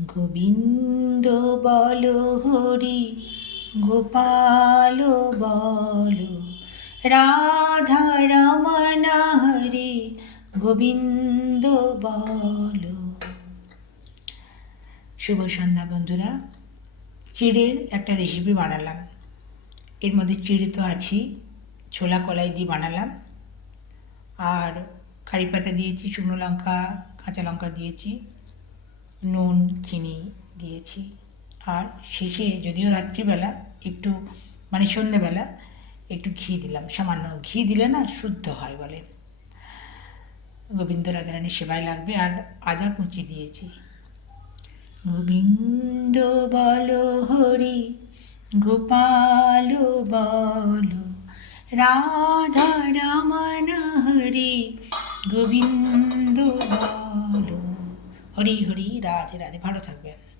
গোবিন্দ বল হরি, গোপাল বল, রাধা রমণ হরি, গোবিন্দ বল। শুভ সন্ধ্যা বন্ধুরা। চিড়ের একটা রেসিপি বানালাম। এর মধ্যে চিড়ে তো আছেই, ছোলা কলাই দিয়ে বানালাম। আর কারি পাতা দিয়েছি, শুকনো লঙ্কা, কাঁচা লঙ্কা দিয়েছি, নুন চিনি দিয়েছি। আর শেষে, যদিও রাত্রিবেলা একটু সন্ধেবেলা একটু ঘি দিলাম, সামান্য ঘি দিলে না শুদ্ধ হয় বলে। গোবিন্দ রাধারানীর সেবায় লাগবে। আর আদা কুচি দিয়েছি। গোবিন্দ বল হরি, গোপাল বল, রাধা রমণ হরি, গোবিন্দ বল। হরি হরি, রাধে রাধে। ভালো থাকবেন।